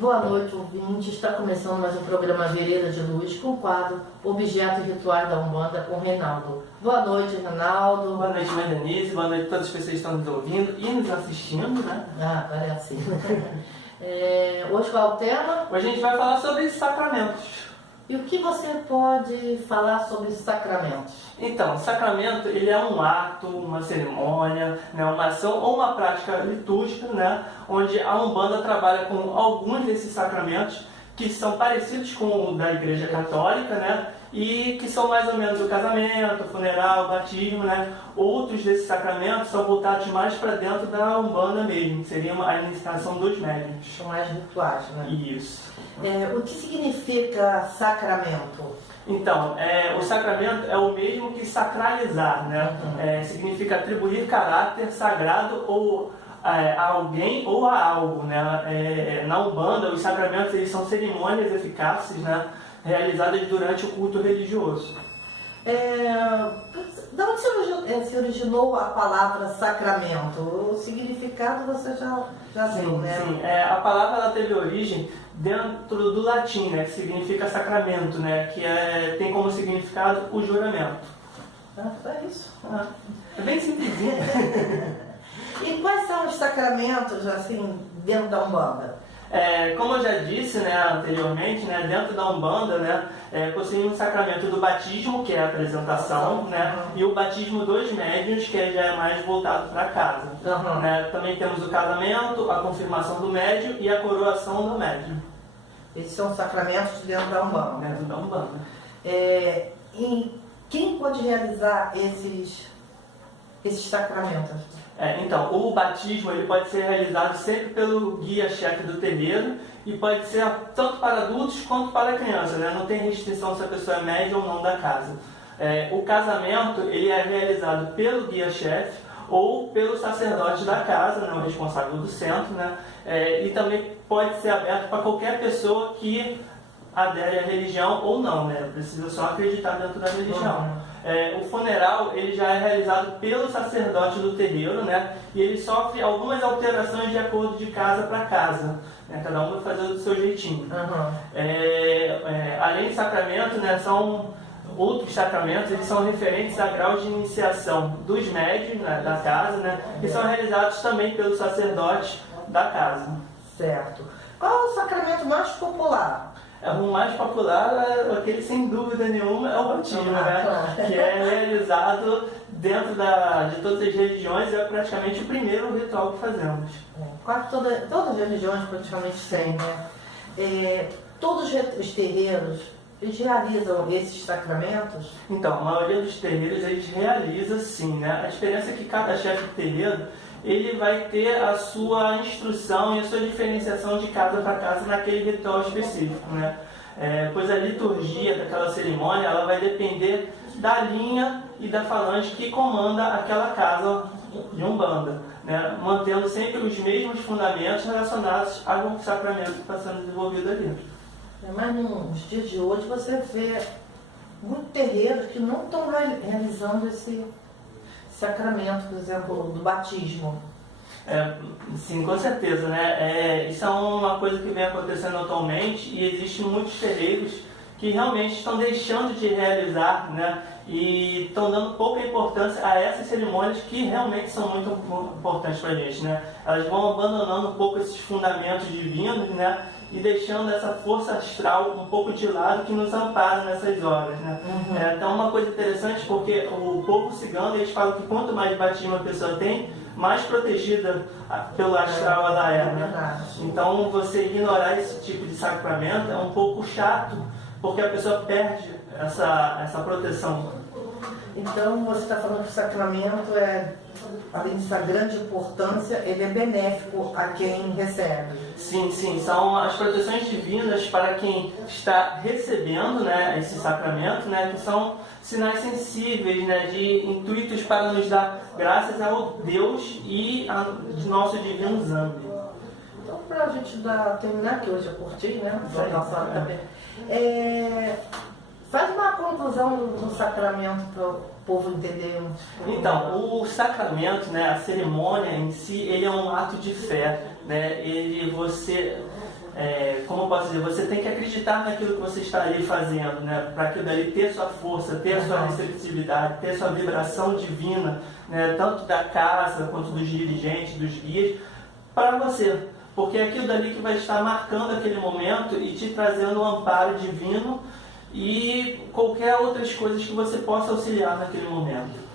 Boa noite, ouvinte. Está começando mais um programa Vereda de Luz com o quadro Objetos Rituais da Umbanda com Reinaldo. Boa noite, Reinaldo. Boa noite, mãe Denise. Boa noite a todas as pessoas que estão nos ouvindo e nos assistindo, né? Agora é assim. Hoje qual é o tema? Hoje a gente vai falar sobre sacramentos. E o que você pode falar sobre sacramentos? Então, sacramento, ele é um ato, uma cerimônia, né, uma ação ou uma prática litúrgica, né, onde a Umbanda trabalha com alguns desses sacramentos que são parecidos com o da Igreja Católica, né, e que são mais ou menos o casamento, o funeral, o batismo, né. Outros desses sacramentos são voltados mais para dentro da Umbanda mesmo, que seria a iniciação dos médiuns. São mais rituais, né? Isso. O que significa sacramento? Então, o sacramento é o mesmo que sacralizar, né? Significa atribuir caráter sagrado ou a alguém ou a algo, né? Na Umbanda, os sacramentos eles são cerimônias eficazes, né? Realizadas durante o culto religioso. Da onde se originou a palavra sacramento? O significado você já viu, né? Sim. A palavra ela teve origem dentro do latim, né, que significa sacramento, né, que tem como significado o juramento. É isso. É bem simplesinho. E quais são os sacramentos, assim, dentro da Umbanda? Como eu já disse, né, anteriormente, né, dentro da Umbanda, né, possuímos o sacramento do batismo, que é a apresentação, né, e o batismo dos médiuns, que já é mais voltado para casa. Né. Também temos o casamento, a confirmação do médium e a coroação do médium. Esses são sacramentos dentro da Umbanda. Dentro da Umbanda. E quem pode realizar esses sacramentos? Então, o batismo ele pode ser realizado sempre pelo guia-chefe do terreiro e pode ser tanto para adultos quanto para crianças, né? Não tem restrição se a pessoa é média ou não da casa. O casamento ele é realizado pelo guia-chefe ou pelo sacerdote da casa, né? O responsável do centro, né? E também pode ser aberto para qualquer pessoa que adere à religião ou não, né? Precisa só acreditar dentro da religião. O funeral ele já é realizado pelo sacerdote do terreiro, né? E ele sofre algumas alterações de acordo de casa para casa, né? Cada um vai fazer do seu jeitinho. Além de sacramento, né? São outros sacramentos, eles são referentes a graus de iniciação dos médiuns, né, da casa, né? Que são realizados também pelo sacerdote da casa. Certo. Qual é o sacramento mais popular? O mais popular, aquele sem dúvida nenhuma, é o batismo, né? Que é realizado dentro de todas as religiões e é praticamente o primeiro ritual que fazemos. Quase todas as religiões praticamente têm, né? Todos os terreiros, eles realizam esses sacramentos? Então, a maioria dos terreiros, eles realizam sim, né? A diferença é que cada chefe de terreiro, ele vai ter a sua instrução e a sua diferenciação de casa para casa naquele ritual específico, né? Pois a liturgia daquela cerimônia, ela vai depender da linha e da falange que comanda aquela casa de Umbanda, né? Mantendo sempre os mesmos fundamentos relacionados ao sacramento que está sendo desenvolvido ali. Mas nos dias de hoje você vê muitos terreiros que não estão realizando esse sacramento, por exemplo, do batismo. Sim, com certeza, né? Isso é uma coisa que vem acontecendo atualmente e existem muitos terreiros que realmente estão deixando de realizar, né? E estão dando pouca importância a essas cerimônias que realmente são muito importantes para a gente, né? Elas vão abandonando um pouco esses fundamentos divinos, né? E deixando essa força astral um pouco de lado que nos ampara nessas horas, né? Então uma coisa interessante, porque o povo cigano, eles falam que quanto mais batismo a pessoa tem, mais protegida pelo astral ela é, né? Então você ignorar esse tipo de sacramento é um pouco chato, porque a pessoa perde essa proteção. Então você está falando que o sacramento além dessa grande importância, ele é benéfico a quem recebe. Sim, são as proteções divinas para quem está recebendo, né, esse sacramento, né, que são sinais sensíveis, né, de intuitos para nos dar graças ao Deus e de nosso divino Zambi. Então, para a gente terminar, que hoje é curtinho, né? Faz uma conclusão do sacramento para o povo entender. Então, o sacramento, né, a cerimônia em si, ele é um ato de fé, né? como eu posso dizer, você tem que acreditar naquilo que você está ali fazendo, né? Para aquilo ali ter sua força, ter sua receptividade, ter sua vibração divina, né? Tanto da casa quanto dos dirigentes, dos guias, para você. Porque é aquilo dali que vai estar marcando aquele momento e te trazendo um amparo divino e qualquer outras coisas que você possa auxiliar naquele momento.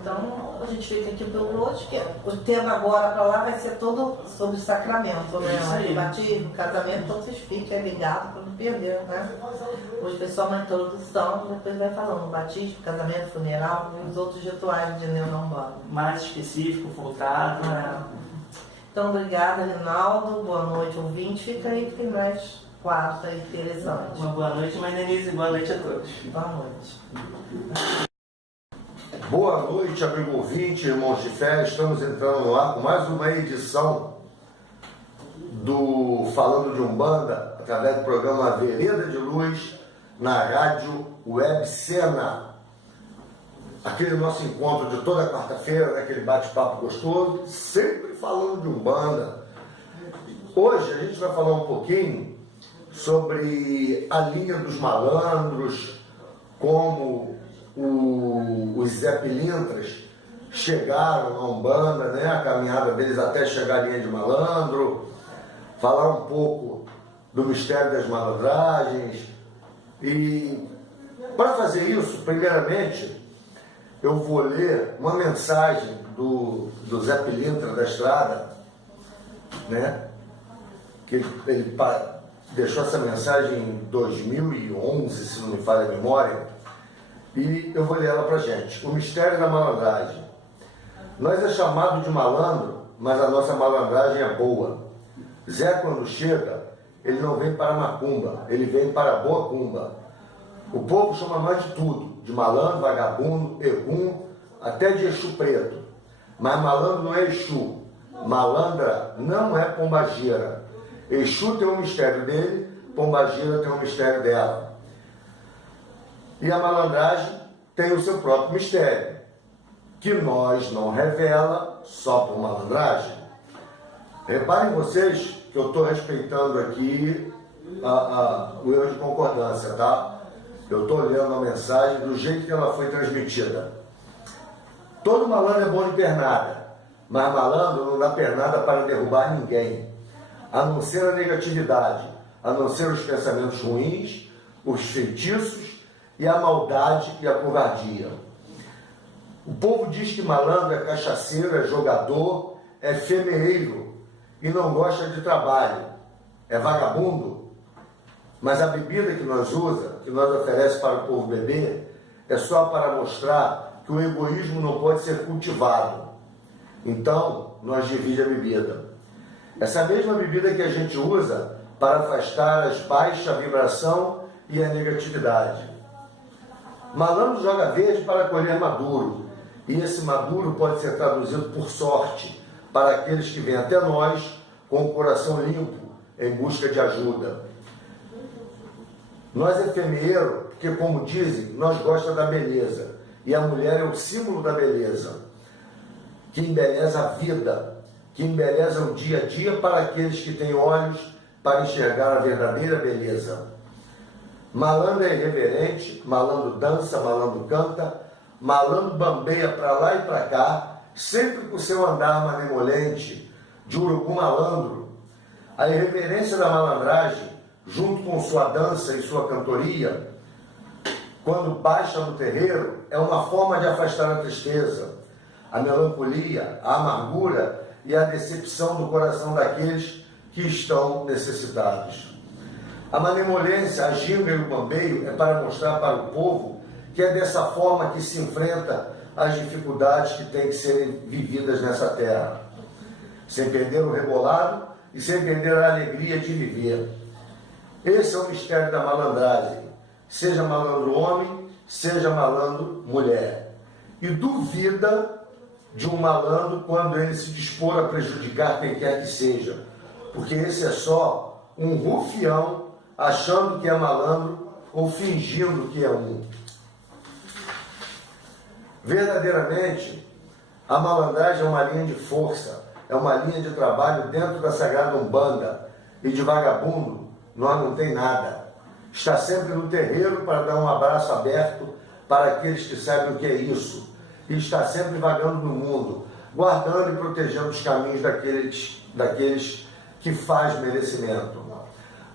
Então, a gente fica aqui pelo hoje, que o tema agora para lá vai ser todo sobre o sacramento, né? Isso aí. O batismo, o casamento, então vocês fiquem ligados para não perder, né? Hoje foi só uma introdução, depois vai falando batismo, casamento, funeral e os outros rituais de Neonombanda. Mais específico, voltado, né? Então, obrigada, Rinaldo. Boa noite, ouvinte. Fica aí que tem mais quadros aí interessantes. Uma boa noite, Mãe Denise, boa noite a todos. Boa noite. Boa noite, amigo ouvinte, irmãos de fé. Estamos entrando no ar com mais uma edição do Falando de Umbanda, através do programa Vereda de Luz, na rádio Web Sena. Aquele nosso encontro de toda quarta-feira, né, aquele bate-papo gostoso, sempre falando de Umbanda. Hoje a gente vai falar um pouquinho sobre a linha dos malandros, como os Zé Pilintras chegaram à Umbanda, né, a caminhada deles até chegar à linha de malandro, falar um pouco do mistério das malandragens. E para fazer isso, primeiramente, eu vou ler uma mensagem do Zé Pilintra da Estrada, né, que ele deixou essa mensagem em 2011, se não me falha a memória. E eu vou ler ela pra gente. O mistério da malandragem. Nós é chamado de malandro, mas a nossa malandragem é boa. Zé, quando chega, ele não vem para macumba, ele vem para a boa cumba. O povo chama nós de tudo, de malandro, vagabundo, egum, até de Exu preto. Mas malandro não é Exu. Malandra não é pombagira. Exu tem um mistério dele, pombagira tem um mistério dela. E a malandragem tem o seu próprio mistério, que nós não revela só por malandragem. Reparem vocês que eu estou respeitando aqui o erro de concordância, tá? Eu estou lendo a mensagem do jeito que ela foi transmitida. Todo malandro é bom de pernada, mas malandro não dá pernada para derrubar ninguém, a não ser a negatividade, a não ser os pensamentos ruins, os feitiços, e a maldade e a covardia. O povo diz que malandro é cachaceiro, é jogador, é femeeiro e não gosta de trabalho, é vagabundo. Mas a bebida que nós usamos, que nós oferecemos para o povo beber, é só para mostrar que o egoísmo não pode ser cultivado. Então, nós dividimos a bebida. Essa mesma bebida que a gente usa para afastar as baixas, a vibração e a negatividade. Malandro joga verde para colher maduro, e esse maduro pode ser traduzido por sorte para aqueles que vêm até nós com o coração limpo, em busca de ajuda. Nós é femeiro porque, como dizem, nós gostamos da beleza, e a mulher é o símbolo da beleza, que embeleza a vida, que embeleza o dia a dia para aqueles que têm olhos para enxergar a verdadeira beleza. Malandro é irreverente, malandro dança, malandro canta, malandro bambeia para lá e para cá, sempre com seu andar malemolente, de urubu malandro. A irreverência da malandragem, junto com sua dança e sua cantoria, quando baixa no terreiro, é uma forma de afastar a tristeza, a melancolia, a amargura e a decepção do coração daqueles que estão necessitados. A malemolência, a ginga e o bambeio é para mostrar para o povo que é dessa forma que se enfrenta as dificuldades que têm que serem vividas nessa terra, sem perder o rebolado e sem perder a alegria de viver. Esse é o mistério da malandragem, seja malandro homem, seja malandro mulher. E duvida de um malandro quando ele se dispor a prejudicar quem quer que seja, porque esse é só um rufião achando que é malandro ou fingindo que é um. Verdadeiramente, a malandragem é uma linha de força, é uma linha de trabalho dentro da Sagrada Umbanda, e de vagabundo nós não tem nada. Está sempre no terreiro para dar um abraço aberto para aqueles que sabem o que é isso. E está sempre vagando no mundo, guardando e protegendo os caminhos daqueles que faz merecimento.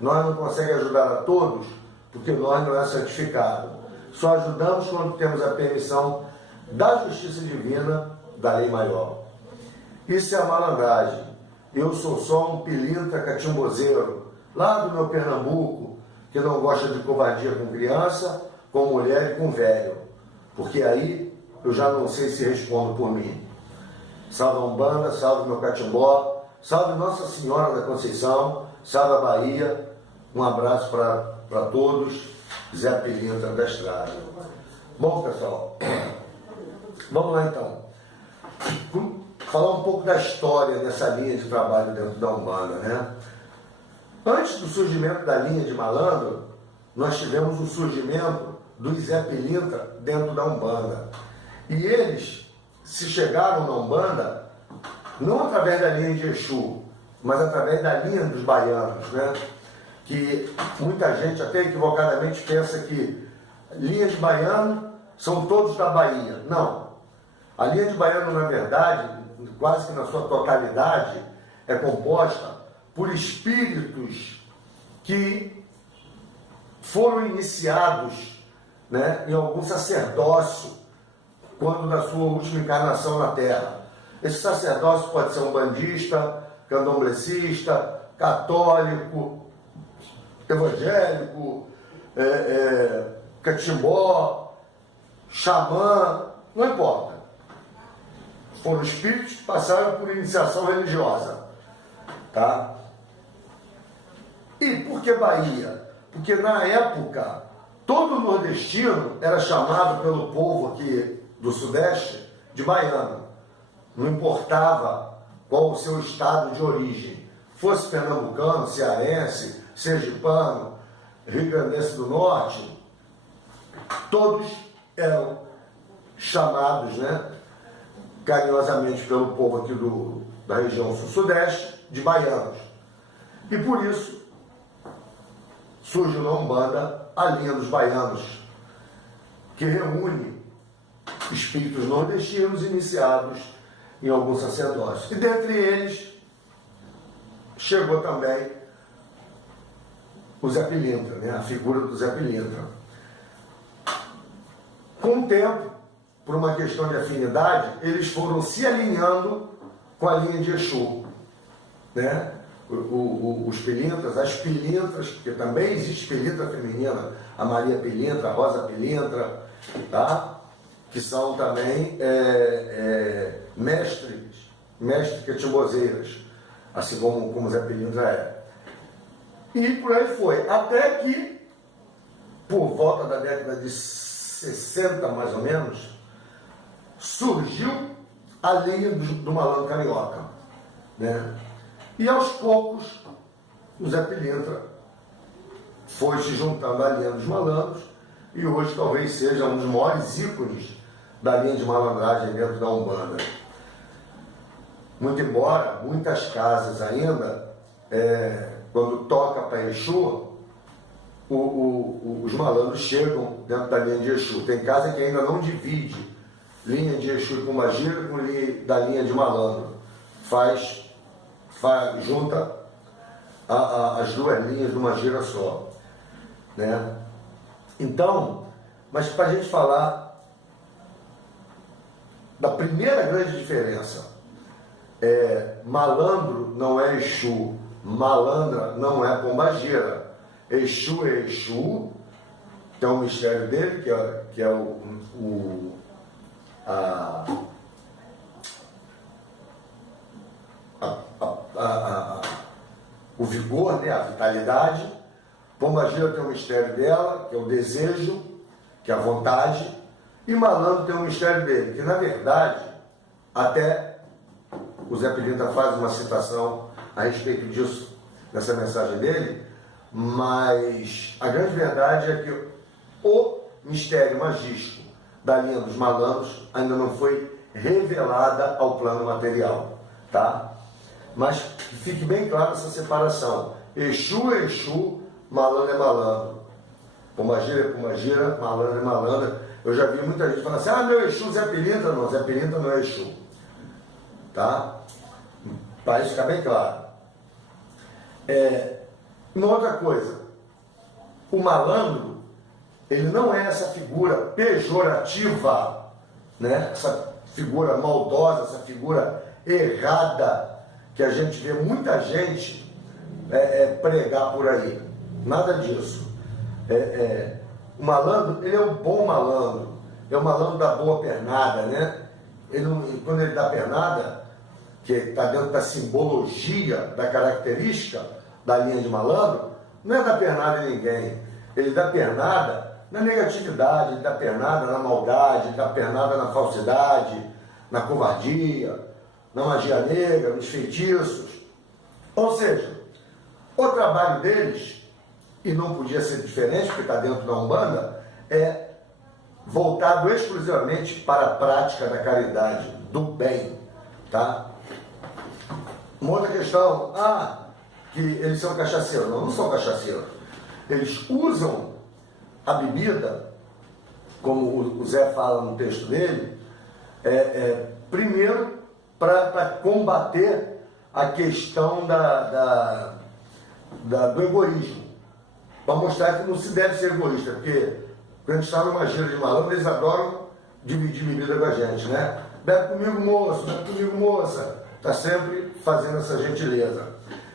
Nós não conseguimos ajudar a todos, porque nós não é santificado. Só ajudamos quando temos a permissão da justiça divina, da lei maior. Isso é a malandragem. Eu sou só um pilintra catimbozeiro, lá do meu Pernambuco, que não gosta de covardia com criança, com mulher e com velho. Porque aí eu já não sei se respondo por mim. Salve a Umbanda, salve meu catimbó, salve Nossa Senhora da Conceição, salve a Bahia. Um abraço para todos. Zé Pilintra da Estrada. Bom, pessoal, vamos lá então. Falar um pouco da história dessa linha de trabalho dentro da Umbanda, né? Antes do surgimento da linha de malandro, nós tivemos o surgimento do Zé Pilintra dentro da Umbanda. E eles se chegaram na Umbanda não através da linha de Exu, mas através da linha dos baianos, né? Que muita gente até equivocadamente pensa que linha de baiano são todos da Bahia. Não. A linha de baiano, na verdade, quase que na sua totalidade, é composta por espíritos que foram iniciados, né, em algum sacerdócio quando da sua última encarnação na Terra. Esse sacerdócio pode ser umbandista, candomblecista, católico, evangélico, catimbó, xamã, não importa. Foram espíritos que passaram por iniciação religiosa. Tá? E por que Bahia? Porque na época, todo nordestino era chamado pelo povo aqui do Sudeste de baiano. Não importava qual o seu estado de origem. Fosse pernambucano, cearense, sergipano, rio-grandense do Norte, todos eram chamados, né, carinhosamente pelo povo aqui da região sul-sudeste, de baianos. E por isso surge na Umbanda a linha dos baianos, que reúne espíritos nordestinos iniciados em algum sacerdócio. E dentre eles chegou também o Zé Pilintra, né? A figura do Zé Pilintra. Com o tempo, por uma questão de afinidade, eles foram se alinhando com a linha de Exu, né? Os Pilintras, as Pilintras, porque também existe Pilintra feminina, a Maria Pilintra, a Rosa Pilintra, tá? Que são também mestres catimbozeiras, assim como Zé Pilintra é. E por aí foi, até que, por volta da década de 60, mais ou menos, surgiu a linha do malandro carioca, né? E aos poucos, o Zé Pilintra foi se juntando à linha dos malandros e hoje talvez seja um dos maiores ícones da linha de malandragem dentro da Umbanda. Muito embora muitas casas ainda, quando toca para Exu, os malandros chegam dentro da linha de Exu. Tem casa que ainda não divide linha de Exu e Pombagira com da linha de malandro. Junta as duas linhas numa gira só, né? Então, mas para a gente falar da primeira grande diferença, malandro não é Exu, malandra não é Pombagira. Exu é Exu, tem um mistério dele, que é o vigor, né, a vitalidade. Pombagira tem o mistério dela, que é o desejo, que é a vontade, e malandro tem o mistério dele, que na verdade, até o Zé Pilintra faz uma citação a respeito disso, nessa mensagem dele, mas a grande verdade é que o mistério magístico da linha dos malandros ainda não foi revelada ao plano material, tá? Mas fique bem claro essa separação. Exu é Exu, malandro é malandro. Pombagira é pombagira, malandro é malandra. Eu já vi muita gente falando assim, ah, meu Exu Zé Pilintra. Não, Zé Pilintra não é Exu. Tá? Para isso ficar bem claro. Uma outra coisa, o malandro, ele não é essa figura pejorativa, né? Essa figura maldosa, essa figura errada, que a gente vê muita gente pregar por aí. Nada disso. O malandro, ele é o bom malandro, é o malandro da boa pernada, né? Quando ele dá pernada, que está dentro da simbologia, da característica da linha de malandro, não é dar pernada em ninguém. Ele dá pernada na negatividade, ele dá pernada na maldade, ele dá pernada na falsidade, na covardia, na magia negra, nos feitiços. Ou seja, o trabalho deles, e não podia ser diferente, porque está dentro da Umbanda, é voltado exclusivamente para a prática da caridade, do bem, tá? Uma outra questão, que eles são cachaceiros. Não, não são cachaceiros. Eles usam a bebida, como o Zé fala no texto dele, primeiro para combater a questão do egoísmo. Para mostrar que não se deve ser egoísta, porque quando a gente está numa gira de malandro, eles adoram dividir bebida com a gente, né? Bebe comigo, moço, bebe comigo, moça. Está sempre fazendo essa gentileza.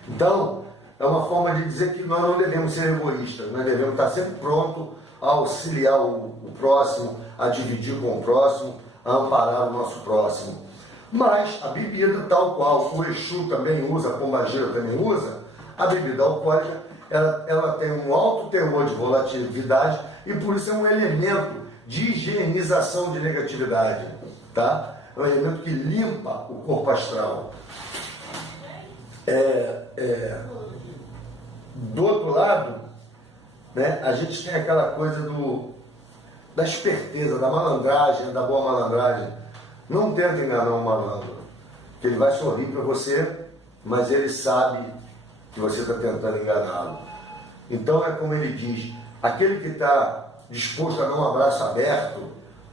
Então, é uma forma de dizer que nós não devemos ser egoístas, nós devemos estar sempre prontos a auxiliar o próximo, a dividir com o próximo, a amparar o nosso próximo. Mas a bebida, tal qual o Exu também usa, a pombagira também usa, a bebida alcoólica, ela tem um alto teor de volatilidade e por isso é um elemento de higienização de negatividade, tá? É um elemento que limpa o corpo astral. Do outro lado, né, a gente tem aquela coisa da esperteza, da malandragem, da boa malandragem. Não tenta enganar um malandro, que ele vai sorrir para você, mas ele sabe que você está tentando enganá-lo. Então é como ele diz, aquele que está disposto a dar um abraço aberto,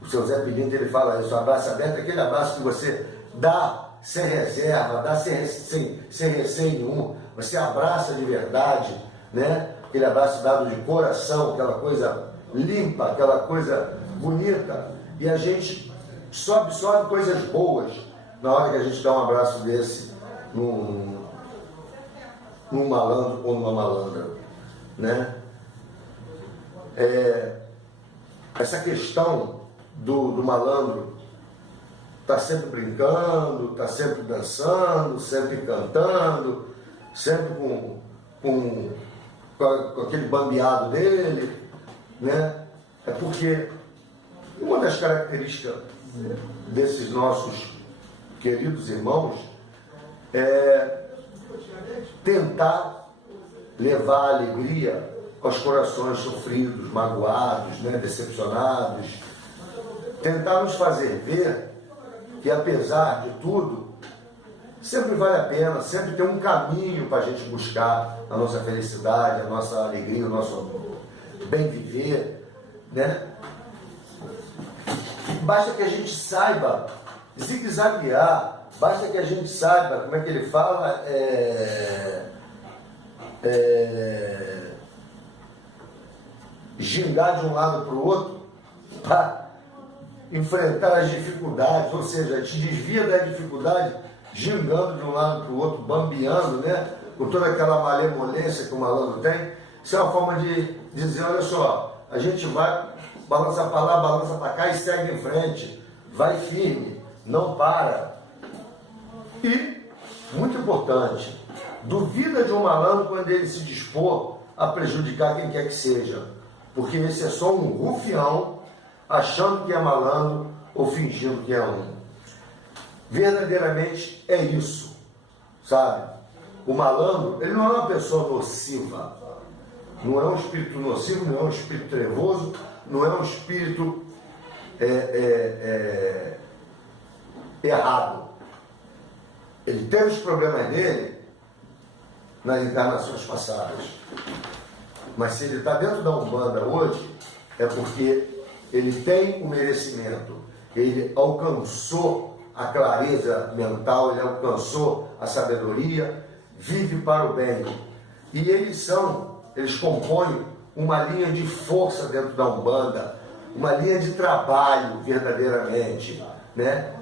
o seu Zé Pilintra, ele fala isso, o abraço aberto é aquele abraço que você dá sem reserva, dá sem receio nenhum, você abraça de verdade, né? Aquele abraço dado de coração, aquela coisa limpa, aquela coisa bonita, e a gente só absorve coisas boas na hora que a gente dá um abraço desse num malandro ou numa malandra, né? Essa questão do malandro está sempre brincando, está sempre dançando, sempre cantando, sempre com aquele bambeado dele, né? É porque uma das características desses nossos queridos irmãos é tentar levar alegria aos corações sofridos, magoados, né, decepcionados, tentar nos fazer ver que apesar de tudo, sempre vale a pena, sempre tem um caminho para a gente buscar a nossa felicidade, a nossa alegria, o nosso bem viver, né? Basta que a gente saiba zigue-zaguear, basta que a gente saiba, como é que ele fala, gingar de um lado para o outro, para enfrentar as dificuldades, ou seja, te desvia da dificuldade, gingando de um lado para o outro, bambeando, né? Com toda aquela malemolência que o malandro tem. Isso é uma forma de dizer, olha só, a gente vai, balança para lá, balança para cá e segue em frente, vai firme, não para. E, muito importante, duvida de um malandro quando ele se dispor a prejudicar quem quer que seja, porque esse é só um rufião achando que é malandro ou fingindo que é um. Verdadeiramente é isso, sabe? O malandro, ele não é uma pessoa nociva, não é um espírito nocivo, não é um espírito trevoso, não é um espírito errado. Ele tem os problemas dele, nas encarnações passadas. Mas se ele está dentro da Umbanda hoje, é porque ele tem o merecimento, ele alcançou a clareza mental, ele alcançou a sabedoria, vive para o bem. E eles compõem uma linha de força dentro da Umbanda, uma linha de trabalho verdadeiramente, né?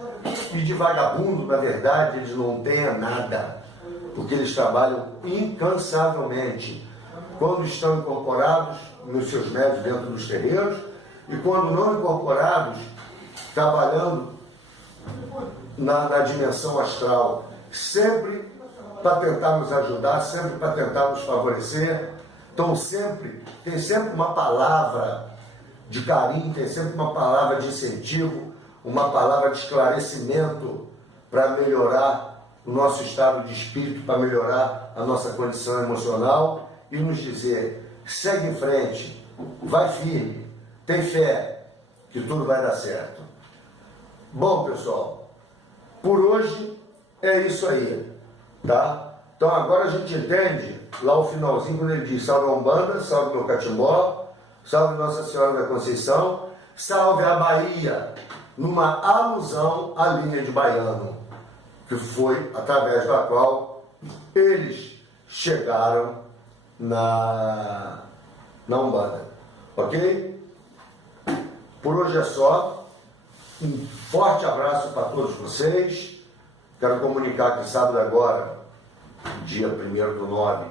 E de vagabundo, na verdade, eles não têm nada, porque eles trabalham incansavelmente, quando estão incorporados nos seus médios dentro dos terreiros, e quando não incorporados, trabalhando na dimensão astral, sempre para tentar nos ajudar, sempre para tentar nos favorecer. Então tem sempre uma palavra de carinho, tem sempre uma palavra de incentivo, uma palavra de esclarecimento para melhorar o nosso estado de espírito, para melhorar a nossa condição emocional e nos dizer: segue em frente, vai firme, tem fé, que tudo vai dar certo. Bom, pessoal, por hoje é isso aí, tá? Então agora a gente entende lá o finalzinho, quando ele diz: salve a Umbanda, salve meu catimbó, salve Nossa Senhora da Conceição, salve a Bahia, numa alusão à linha de baiano, que foi através da qual eles chegaram na Umbanda, ok? Por hoje é só. Um forte abraço para todos vocês. Quero comunicar que sábado agora, dia 1º/9,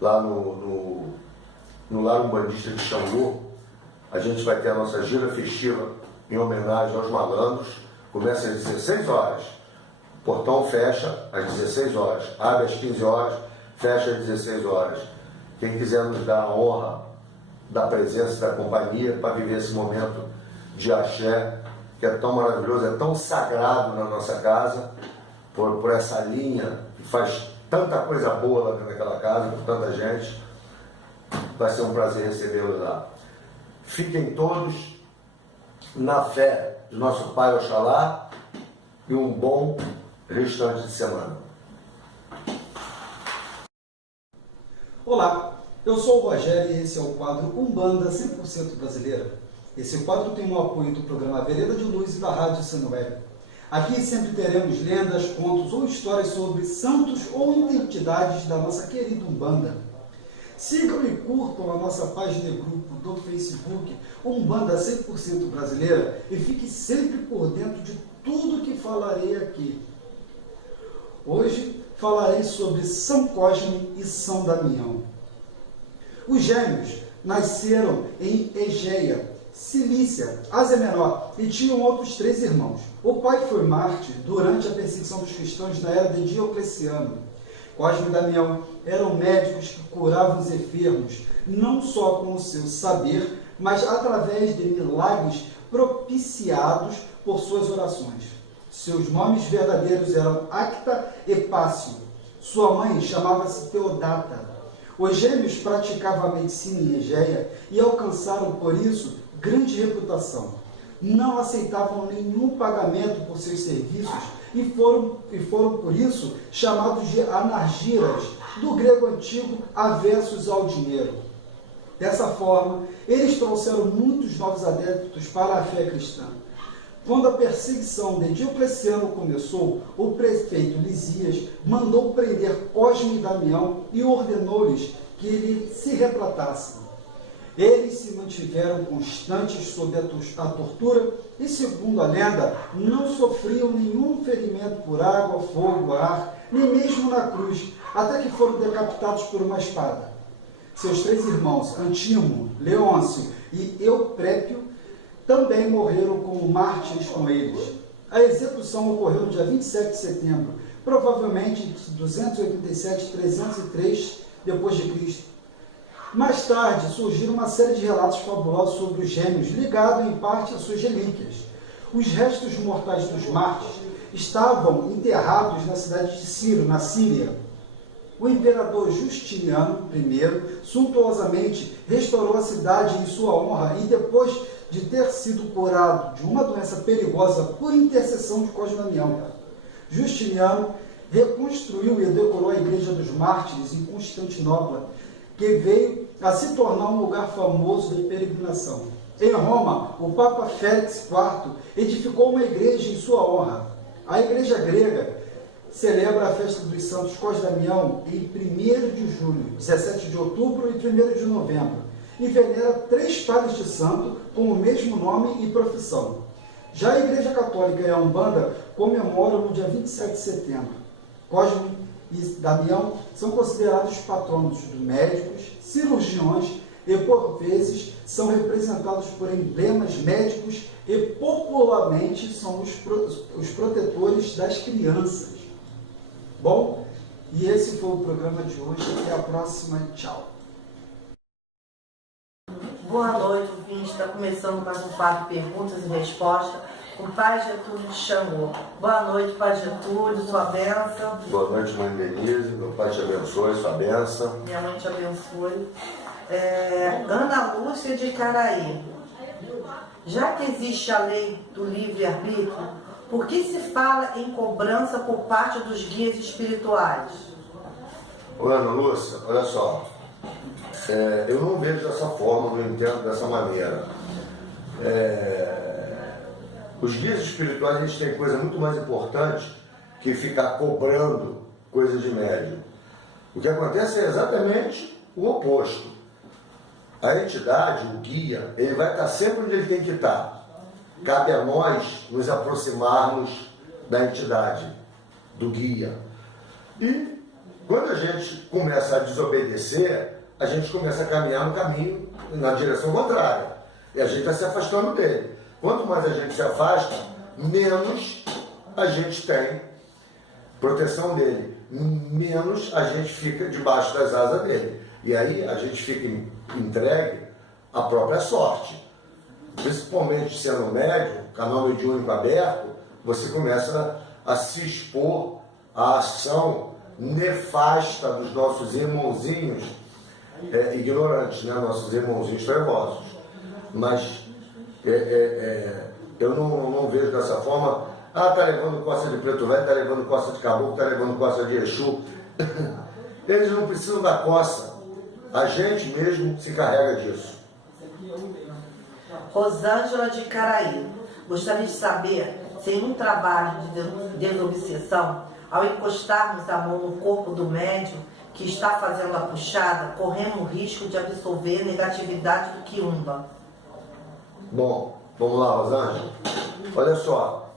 lá no Lar Umbandista de Xangô, a gente vai ter a nossa gira festiva em homenagem aos malandros. Começa às 16 horas. O portão fecha às 16 horas. Abre às 15 horas, fecha às 16 horas. Quem quiser nos dar a honra da presença da companhia para viver esse momento de axé, que é tão maravilhoso, é tão sagrado na nossa casa, por essa linha que faz tanta coisa boa lá dentro daquela casa, por tanta gente. Vai ser um prazer recebê-los lá. Fiquem todos na fé de nosso Pai Oxalá e um bom restante de semana. Olá, eu sou o Rogério e esse é o quadro Umbanda 100% Brasileira. Esse quadro tem o apoio do programa Vereda de Luz e da Rádio Senoé. Aqui sempre teremos lendas, contos ou histórias sobre santos ou entidades da nossa querida Umbanda. Sigam e curtam a nossa página de grupo do Facebook Umbanda 100% Brasileira e fique sempre por dentro de tudo que falarei aqui. Hoje falarei sobre São Cosme e São Damião. Os gêmeos nasceram em Egeia, Cilícia, Ásia Menor, e tinham outros 3 irmãos. O pai foi mártir durante a perseguição dos cristãos na era de Diocleciano. Cosme e Damião eram médicos que curavam os enfermos, não só com o seu saber, mas através de milagres propiciados por suas orações. Seus nomes verdadeiros eram Acta e Pácio. Sua mãe chamava-se Teodata. Os gêmeos praticavam a medicina em Egeia e alcançaram, por isso, grande reputação. Não aceitavam nenhum pagamento por seus serviços e foram por isso chamados de anargiras, do grego antigo aversos ao dinheiro. Dessa forma, eles trouxeram muitos novos adeptos para a fé cristã. Quando a perseguição de Diocleciano começou, o prefeito Lisias mandou prender Cosme e Damião e ordenou-lhes que eles se retratassem. Eles se mantiveram constantes sob a tortura e, segundo a lenda, não sofriam nenhum ferimento por água, fogo, ar, nem mesmo na cruz, até que foram decapitados por uma espada. Seus 3 irmãos, Antimo, Leôncio e Euprépio, também morreram como mártires com eles. A execução ocorreu no dia 27 de setembro, provavelmente entre 287 e 303 d.C. Mais tarde, surgiram uma série de relatos fabulosos sobre os gêmeos, ligados em parte às suas relíquias. Os restos mortais dos mártires estavam enterrados na cidade de Ciro, na Síria. O imperador Justiniano I suntuosamente restaurou a cidade em sua honra e, depois de ter sido curado de uma doença perigosa por intercessão de Cosme e Damião, Justiniano reconstruiu e decorou a Igreja dos Mártires em Constantinopla, que veio a se tornar um lugar famoso de peregrinação. Em Roma, o Papa Félix IV edificou uma igreja em sua honra. A igreja grega celebra a festa dos Santos Cosme e Damião em 1º de julho, 17 de outubro e 1º de novembro, e venera 3 pares de santo com o mesmo nome e profissão. Já a Igreja Católica e a Umbanda comemoram no dia 27 de setembro. Cosme e Damião são considerados patronos dos médicos, cirurgiões e, por vezes, são representados por emblemas médicos e, popularmente, são os protetores das crianças. Bom, e esse foi o programa de hoje. Até a próxima. Tchau. Boa noite, ouvintes. Está começando mais um quadro Perguntas e Respostas com o Pai Getúlio de Xangô. Boa noite, Pai Getúlio, sua bênção. Boa noite, Mãe Denise. Meu Pai te abençoe, sua bênção. Minha mãe te abençoe. Ana Lúcia de Caraí. Já que existe a lei do livre-arbítrio, por que se fala em cobrança por parte dos guias espirituais? Ô, Ana Lúcia, olha só. Eu não vejo dessa forma, não entendo dessa maneira. Os guias espirituais, eles têm coisa muito mais importante que ficar cobrando coisa de médium. O que acontece é exatamente o oposto. A entidade, o guia, ele vai estar sempre onde ele tem que estar. Cabe a nós nos aproximarmos da entidade, do guia. E quando a gente começa a desobedecer, a gente começa a caminhar no caminho, na direção contrária. E a gente está se afastando dele. Quanto mais a gente se afasta, menos a gente tem proteção dele. Menos a gente fica debaixo das asas dele. E aí a gente fica entregue à própria sorte. Principalmente sendo médium, canal mediúnico aberto, você começa a se expor à ação nefasta dos nossos irmãozinhos ignorantes, né? Nossos irmãozinhos trevosos. Mas eu não vejo dessa forma. Tá levando costa de preto velho, tá levando costa de caboclo, tá levando costa de Exu. Eles não precisam da coça. A gente mesmo se carrega disso. Rosângela de Caraí. Gostaria de saber se em um trabalho de desobsessão, ao encostarmos a mão no corpo do médium que está fazendo a puxada, corremos o risco de absorver a negatividade do quiumba. Bom, vamos lá, Rosângela. Olha só,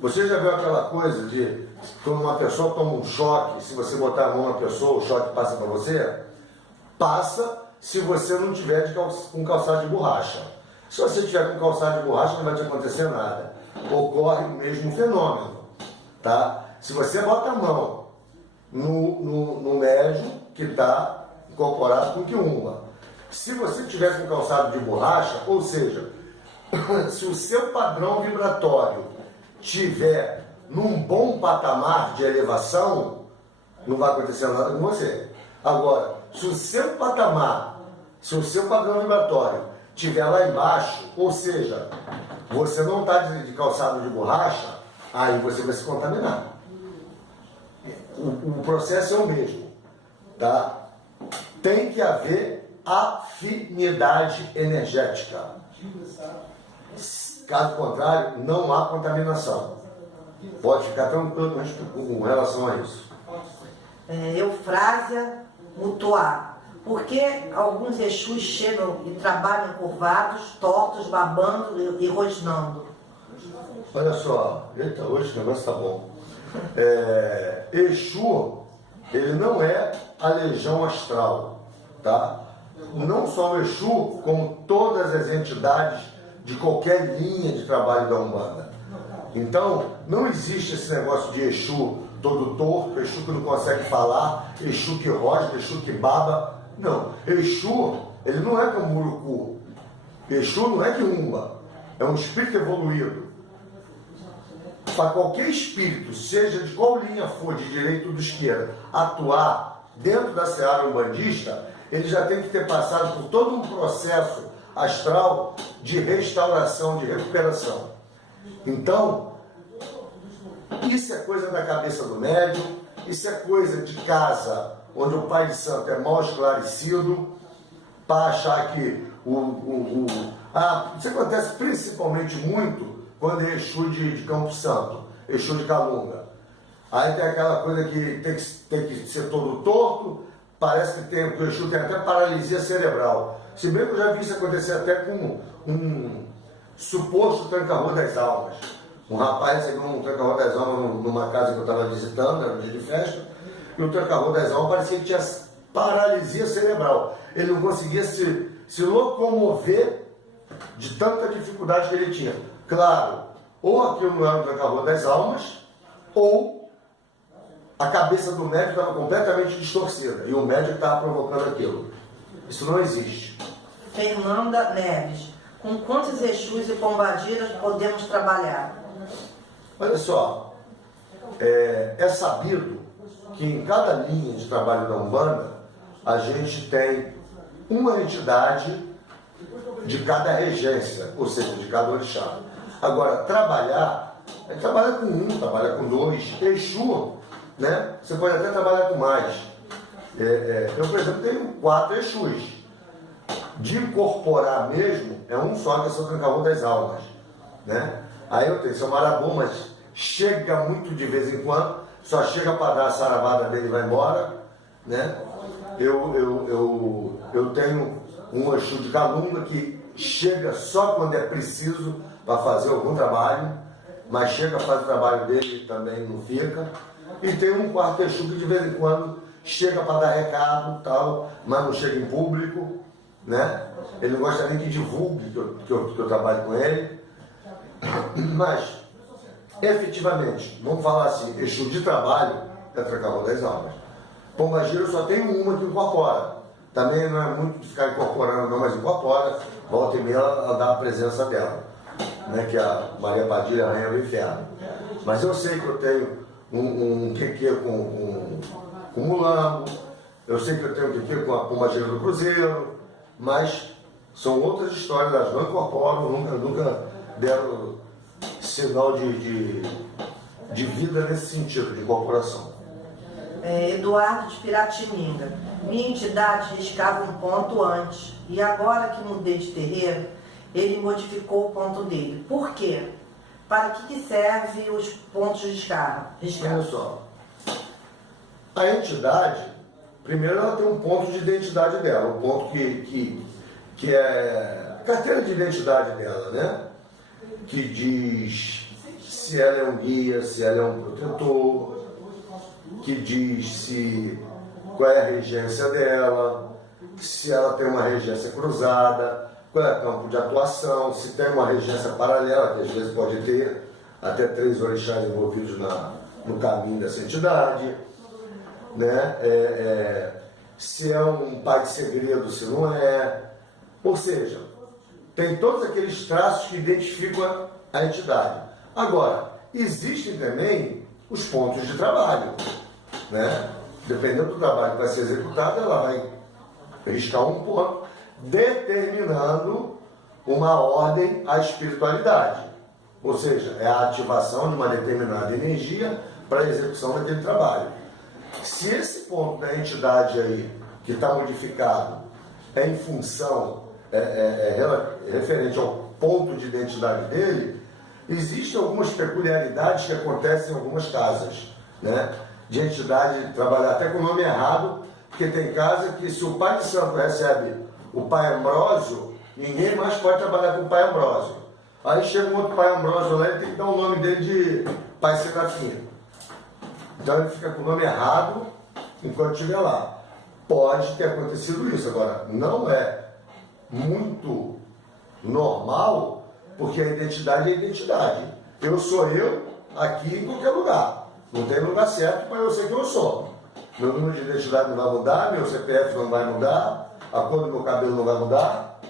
você já viu aquela coisa de quando uma pessoa toma um choque, se você botar a mão na pessoa, o choque passa para você? Passa se você não tiver com calçado de borracha. Se você tiver com calçado de borracha, não vai te acontecer nada. Ocorre o mesmo fenômeno, tá? Se você bota a mão no médium que está incorporado com quiumba, se você tiver com calçado de borracha, ou seja, se o seu padrão vibratório tiver num bom patamar de elevação, não vai acontecer nada com você. Agora, se o seu patamar, se o seu padrão vibratório estiver lá embaixo, ou seja, você não está de calçado de borracha, aí você vai se contaminar. O processo é o mesmo, tá? Tem que haver afinidade energética. Caso contrário, não há contaminação. Pode ficar tranquilo com relação a isso. Eufrásia Mutuá. Por que alguns Exus chegam e trabalham curvados, tortos, babando e rosnando? Olha só, eita, hoje o negócio tá bom. Exu, ele não é a legião astral, tá? Não só o Exu, como todas as entidades de qualquer linha de trabalho da Umbanda. Então, não existe esse negócio de Exu todo torto, Exu que não consegue falar, Exu que rosna, Exu que baba. Não, Exu, ele não é como Urucu. Exu não é quiumba, é um espírito evoluído. Para qualquer espírito, seja de qual linha for, de direita ou de esquerda, atuar dentro da seara umbandista, ele já tem que ter passado por todo um processo astral de restauração, de recuperação. Então, isso é coisa da cabeça do médium, isso é coisa de casa, onde o pai de santo é mal esclarecido, para achar que isso acontece principalmente muito quando é Exu de Campo Santo, Exu de Calunga. Aí tem aquela coisa que tem que ser todo torto, parece que o Exu tem até paralisia cerebral. Se bem que eu já vi isso acontecer até com um suposto tranca-rua das almas. Um rapaz recebeu um tranca-rua das almas numa casa que eu estava visitando, era um dia de festa, e o tranca-rua das almas parecia que tinha paralisia cerebral. Ele não conseguia se locomover de tanta dificuldade que ele tinha. Claro, ou aquilo não era um tranca-rua das almas, ou a cabeça do médico estava completamente distorcida e o médico estava provocando aquilo. Isso não existe. Fernanda Neves, com quantos Exus e pombagiras podemos trabalhar? Olha só, é sabido que em cada linha de trabalho da Umbanda a gente tem uma entidade de cada regência, ou seja, de cada orixá. Agora, trabalha com um, trabalha com dois. Exu, né? Você pode até trabalhar com mais. Eu, por exemplo, tenho 4 Exus. De incorporar mesmo, é um só, que é o Tranca-Rua das Almas. Né? Aí eu tenho seu Marabô, mas chega muito de vez em quando, só chega para dar a saravada dele e vai embora. Né? Eu tenho um Exu de Calunga que chega só quando é preciso para fazer algum trabalho, mas chega a fazer o trabalho dele e também não fica. E tem um 4º Exu que de vez em quando chega para dar recado, tal, mas não chega em público. Né? Ele não gosta nem que divulgue que eu trabalho com ele. Mas, efetivamente, vamos falar assim, Exu de trabalho é Tranca-Rua das Almas. Pombagira só tem uma que incorpora. Também não é muito de ficar incorporando não, mas incorpora. Volta e meia ela dá a presença dela, né? Que é a Maria Padilha, a Rainha do Inferno. Mas eu sei que eu tenho um quequê com Mulambo, eu sei que eu tenho um quequê com a Pombagira do Cruzeiro, mas são outras histórias, elas não incorporam, nunca deram sinal de vida nesse sentido, de incorporação. Eduardo de Piratininga, minha entidade riscava um ponto antes, e agora que mudei de terreiro, ele modificou o ponto dele. Por quê? Para que serve os pontos riscados? Olha só, a entidade, primeiro ela tem um ponto de identidade dela, um ponto que é a carteira de identidade dela, né? Que diz se ela é um guia, se ela é um protetor, que diz qual é a regência dela, se ela tem uma regência cruzada, qual é o campo de atuação, se tem uma regência paralela, que às vezes pode ter até 3 orixás envolvidos no caminho dessa entidade, né? Se é um pai de segredo, se não é. Ou seja, tem todos aqueles traços que identificam a entidade. Agora, existem também os pontos de trabalho, né? Dependendo do trabalho que vai ser executado, ela vai riscar um ponto, determinando uma ordem à espiritualidade. Ou seja, é a ativação de uma determinada energia para a execução daquele trabalho. Se esse ponto da entidade aí, que está modificado, é em função, referente ao ponto de identidade dele, existem algumas peculiaridades que acontecem em algumas casas, né? De entidade trabalhar até com o nome errado, porque tem casa que se o pai de santo recebe o pai Ambrósio, ninguém mais pode trabalhar com o pai Ambrósio. Aí chega um outro pai Ambrósio lá e tem que dar o nome dele de pai Serafim. Então ele fica com o nome errado enquanto estiver lá. Pode ter acontecido isso. Agora, não é muito normal, porque a identidade é a identidade. Eu sou eu aqui em qualquer lugar. Não tem lugar certo, mas eu sei que eu sou. Meu número de identidade não vai mudar, meu CPF não vai mudar, a cor do meu cabelo não vai mudar,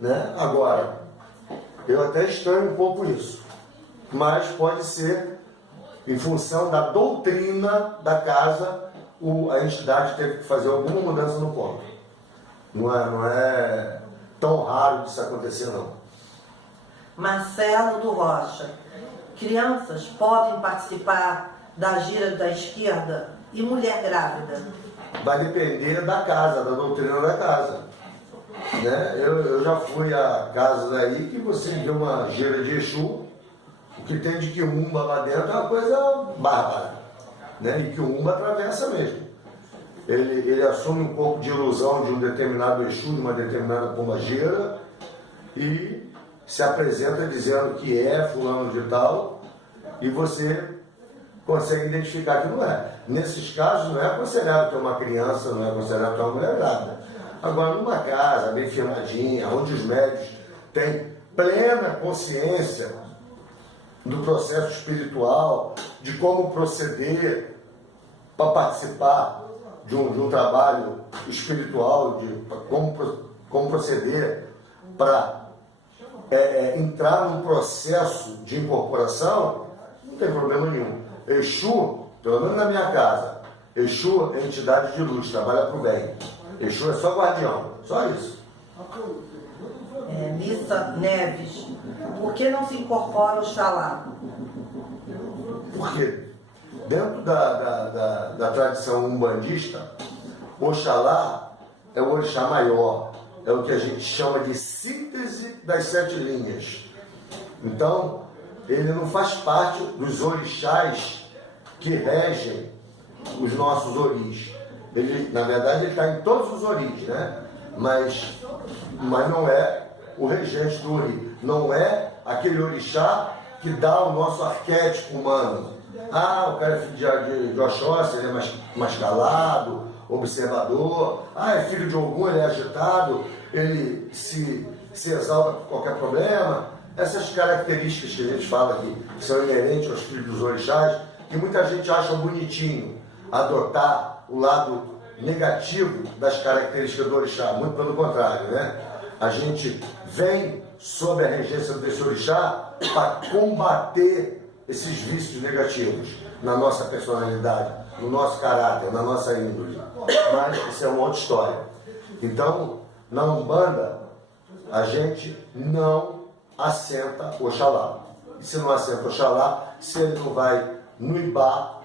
né? Agora, eu até estranho um pouco isso, mas pode ser em função da doutrina da casa, a entidade teve que fazer alguma mudança no ponto. Não é tão raro disso acontecer, não. Marcelo do Rocha, crianças podem participar da gira da esquerda e mulher grávida? Vai depender da casa, da doutrina da casa. Né? Eu já fui a casas aí que você vê uma gira de Exu, o que tem de quiumba lá dentro é uma coisa bárbara. Né? E quiumba atravessa mesmo. Ele assume um pouco de ilusão de um determinado Exu, de uma determinada pombagira, e se apresenta dizendo que é fulano de tal, e você consegue identificar que não é. Nesses casos não é aconselhado ter uma criança, não é aconselhado ter uma mulher grávida. Agora, numa casa bem firmadinha, onde os médicos têm plena consciência do processo espiritual, de como proceder para participar de um trabalho espiritual, de como proceder para entrar num processo de incorporação, não tem problema nenhum. Exu, pelo menos na minha casa, Exu é entidade de luz, trabalha para o bem. Exu é só guardião, só isso. Missa Neves, por que não se incorpora o Xalá? Porque dentro da tradição umbandista, Oxalá é o orixá maior, é o que a gente chama de síntese das 7 linhas. Então, ele não faz parte dos orixás que regem os nossos oris. Ele, na verdade, ele está em todos os oris, né? Mas não é o regente do ori. Não é aquele orixá que dá o nosso arquétipo humano. Ah, o cara é filho de Oxóssi, ele é mais calado, observador. Ah, é filho de Ogum, ele é agitado, ele se exalta por qualquer problema. Essas características que a gente fala aqui são inerentes aos filhos dos orixás, que muita gente acha bonitinho adotar o lado negativo das características do orixá. Muito pelo contrário, né? A gente vem sob a regência desse orixá para combater esses vícios negativos na nossa personalidade, no nosso caráter, na nossa índole. Mas isso é uma outra história. Então, na Umbanda, a gente não assenta Oxalá. E se não assenta Oxalá, se ele não vai no Ibá,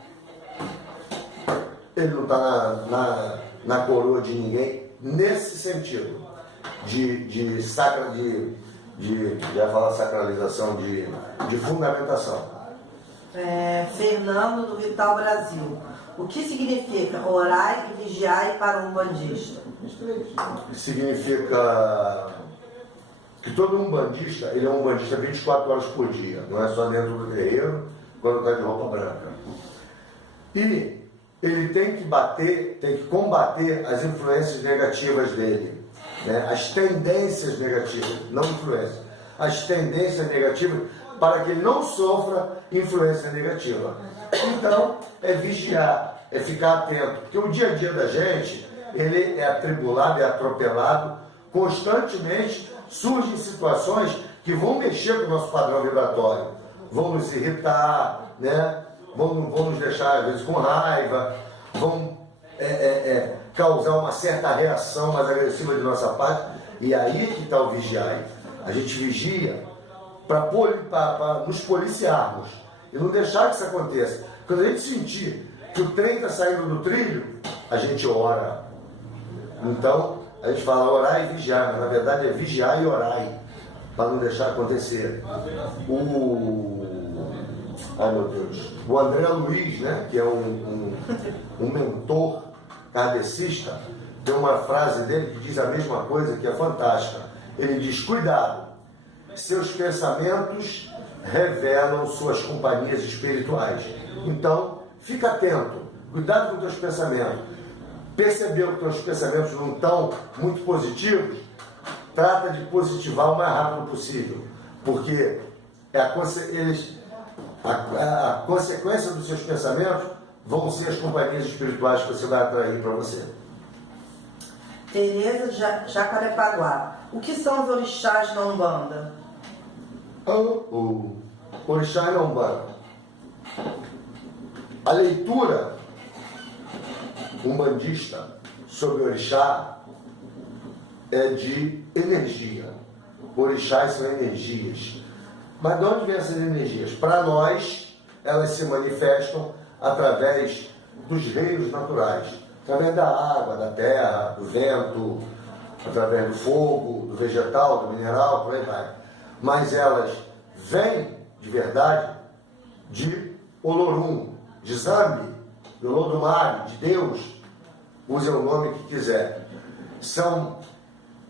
ele não está na coroa de ninguém, nesse sentido já falar sacralização, de fundamentação. Fernando do Vital Brasil, o que significa orai e vigiai para um umbandista? Significa que todo umbandista, ele é um umbandista 24 horas por dia, não é só dentro do terreiro, quando está de roupa branca. E ele tem que combater as influências negativas dele, né? As tendências negativas, não influências, as tendências negativas, para que ele não sofra influência negativa. Então, é vigiar, é ficar atento, porque o dia a dia da gente, ele é atribulado, é atropelado, constantemente surgem situações que vão mexer com o nosso padrão vibratório, vão nos irritar, né? Vão nos deixar, às vezes, com raiva, vão causar uma certa reação mais agressiva de nossa parte. E aí que está o vigiar. A gente vigia para nos policiarmos e não deixar que isso aconteça. Quando a gente sentir que o trem está saindo do trilho, a gente ora. Então, a gente fala orar e vigiar, mas na verdade é vigiar e orar, para não deixar acontecer. Ai meu Deus, o André Luiz, né, que é um mentor kardecista, tem uma frase dele que diz a mesma coisa, que é fantástica. Ele diz: cuidado, seus pensamentos revelam suas companhias espirituais. Então, fica atento, cuidado com os teus pensamentos. Percebeu que os teus pensamentos não estão muito positivos? Trata de positivar o mais rápido possível, porque a consequência dos seus pensamentos vão ser as companhias espirituais que você vai atrair para você. Tereza Jacarepaguá, o que são os orixás na Umbanda? Orixá na Umbanda. A leitura umbandista sobre orixá é de energia. Orixás são energias. Mas de onde vêm essas energias? Para nós, elas se manifestam através dos reinos naturais, através da água, da terra, do vento, através do fogo, do vegetal, do mineral, por aí vai. Mas elas vêm, de verdade, de Olorum, de Zambi, do Olodumare, de Deus, use o nome que quiser. São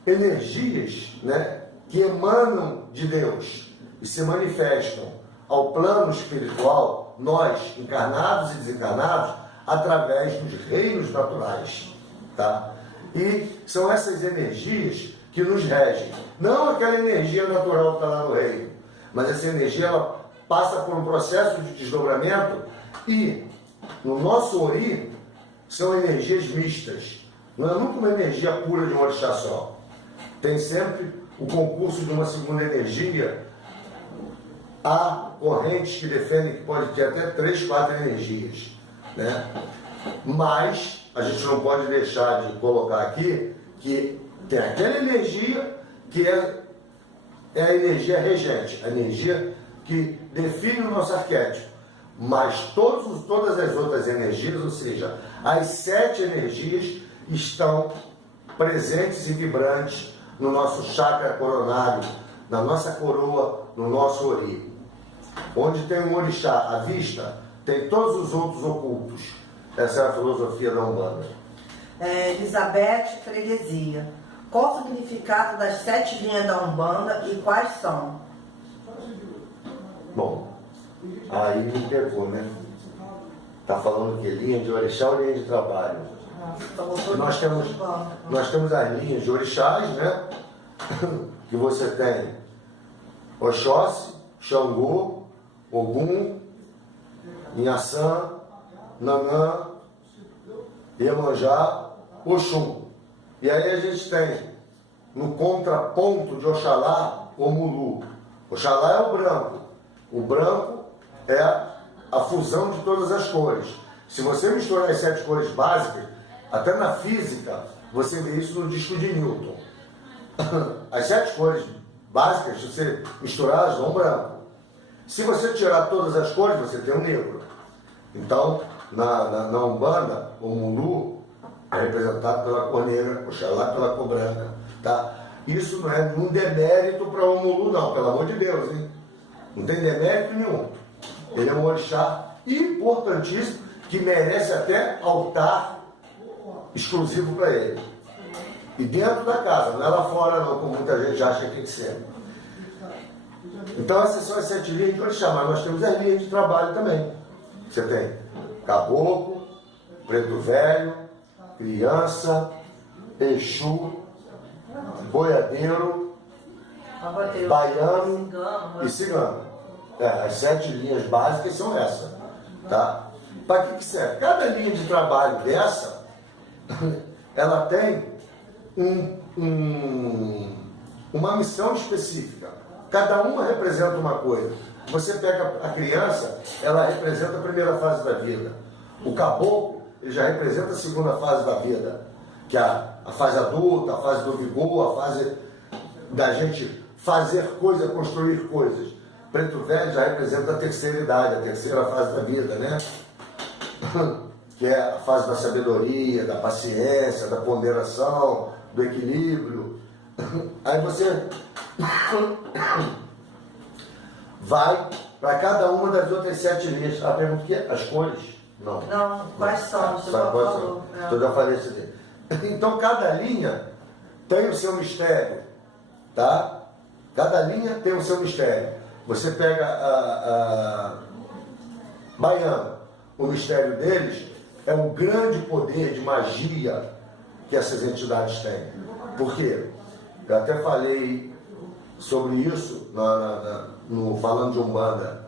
energias, né, que emanam de Deus e se manifestam ao plano espiritual, nós, encarnados e desencarnados, através dos reinos naturais. Tá? E são essas energias que nos regem. Não aquela energia natural que está lá no reino, mas essa energia ela passa por um processo de desdobramento e, no nosso Ori, são energias mistas. Não é nunca uma energia pura de um orixá só. Tem sempre o concurso de uma segunda energia. Há correntes que defendem que pode ter até 3, 4 energias, né? Mas a gente não pode deixar de colocar aqui que tem aquela energia que é a energia regente, a energia que define o nosso arquétipo. Mas todas as outras energias, ou seja, as 7 energias estão presentes e vibrantes no nosso chakra coronário, na nossa coroa, no nosso Ori. Onde tem um orixá à vista, tem todos os outros ocultos. Essa é a filosofia da Umbanda. Elizabeth Freguesia. Qual o significado das 7 linhas da Umbanda e quais são? Bom, aí me pegou, né? Tá falando que linha de orixá ou linha de trabalho? Nós temos as linhas de orixás, né? Que você tem Oxóssi, Xangô, Ogum, Inhaçã, Nanã, Iemanjá, Oxum. E aí a gente tem, no contraponto de Oxalá, Omulu. Oxalá é o branco. O branco é a fusão de todas as cores. Se você misturar as 7 cores básicas, até na física, você vê isso no disco de Newton. As 7 cores básicas, se você misturar, elas dão branco. Se você tirar todas as cores, você tem um negro. Então, na Umbanda, o Mulu é representado pela cor negra, Oxalá pela cor branca. Tá? Isso não é um demérito para o Mulu, não, pelo amor de Deus, hein? Não tem demérito nenhum. Ele é um orixá importantíssimo, que merece até altar exclusivo para ele. E dentro da casa, não é lá fora não, como muita gente acha que tem que ser. Então essas são as 7 linhas de orixá, mas nós temos as linhas de trabalho também. Você tem caboclo, preto velho, criança, Exu, boiadeiro, baiano e cigano. As 7 linhas básicas são essas. Tá? Para que serve? Cada linha de trabalho dessa, ela tem uma missão específica. Cada uma representa uma coisa. Você pega a criança, ela representa a primeira fase da vida. O caboclo, ele já representa a segunda fase da vida, que é a fase adulta, a fase do vigor, a fase da gente fazer coisas, construir coisas. Preto velho já representa a terceira idade, a terceira fase da vida, né? Que é a fase da sabedoria, da paciência, da ponderação, do equilíbrio. Aí você vai para cada uma das outras 7 linhas. A pergunta que é? As cores? Não. Não, quais são? Você já falou. Eu já falei isso aqui. Então cada linha tem o seu mistério, tá? Cada linha tem o seu mistério. Você pega a baiano, o mistério deles é um grande poder de magia que essas entidades têm. Por quê? Eu até falei sobre isso no Falando de Umbanda,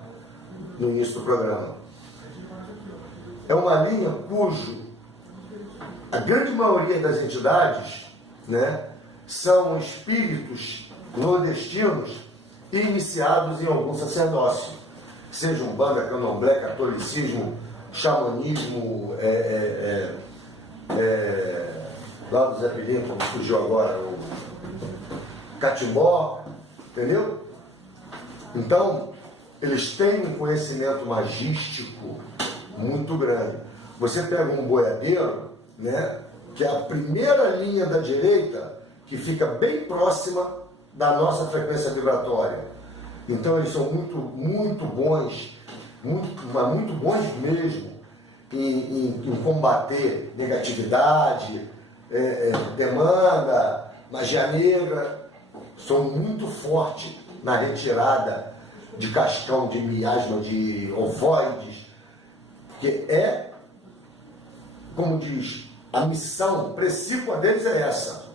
no início do programa. É uma linha cujo a grande maioria das entidades, né, são espíritos nordestinos iniciados em algum sacerdócio, seja Umbanda, Candomblé, catolicismo, xamanismo, lá do Zé Pilinha, como surgiu agora, o Catimbó, entendeu? Então, eles têm um conhecimento magístico muito grande. Você pega um boiadeiro, né, que é a primeira linha da direita, que fica bem próxima da nossa frequência vibratória. Então eles são muito bons, mas muito bons mesmo em combater negatividade, demanda, magia negra. São muito fortes na retirada de cascão, de miasma, de ovoides, porque como diz, a missão precípua deles é essa,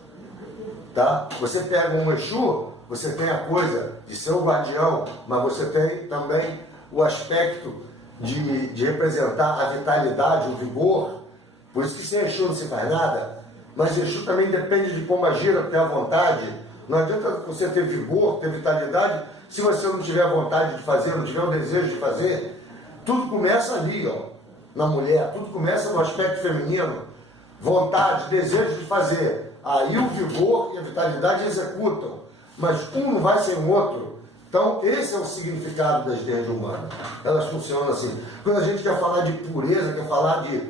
tá? Você pega um Exu, você tem a coisa de ser o guardião, mas você tem também o aspecto de representar a vitalidade, o vigor. Por isso que sem Exu não se faz nada, mas Exu também depende de como gira, ter a vontade. Não adianta você ter vigor, ter vitalidade, se você não tiver a vontade de fazer, não tiver o desejo de fazer. Tudo começa ali, ó, na mulher, tudo começa no aspecto feminino. Vontade, desejo de fazer. Aí o vigor e a vitalidade executam, mas um não vai sem o outro. Então esse é o significado das ideias humanas. Elas funcionam assim. Quando a gente quer falar de pureza, quer falar de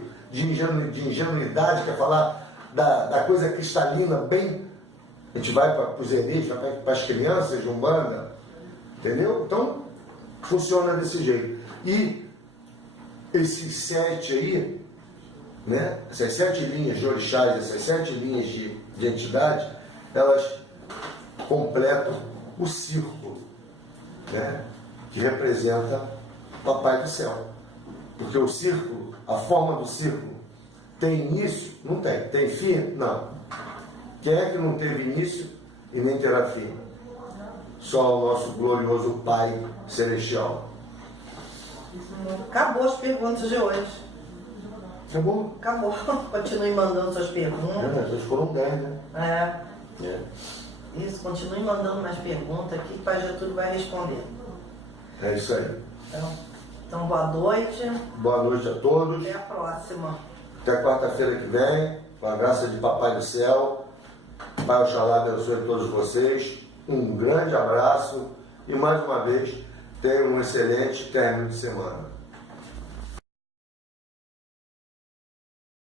ingenuidade, quer falar da coisa cristalina, bem, a gente vai para os hereges, vai para as crianças de Umbanda, entendeu? Então funciona desse jeito. E esses 7 aí, né, essas 7 linhas de orixás, essas 7 linhas de entidade, elas completam o círculo, né, que representa Papai do Céu. Porque o círculo, a forma do círculo, tem início? Não tem. Tem fim? Não. Quem é que não teve início e nem terá fim? Só o nosso glorioso Pai Celestial. Acabou as perguntas de hoje. Acabou? Acabou. Continue mandando suas perguntas. Eles foram 10, né? Isso, continue mandando mais perguntas aqui que o Pai Getúlio vai responder. É isso aí. Então boa noite. Boa noite a todos. Até a próxima. Até quarta-feira que vem, com a graça de Papai do Céu. Pai Oxalá abençoe todos vocês. Um grande abraço e mais uma vez tenham um excelente término de semana.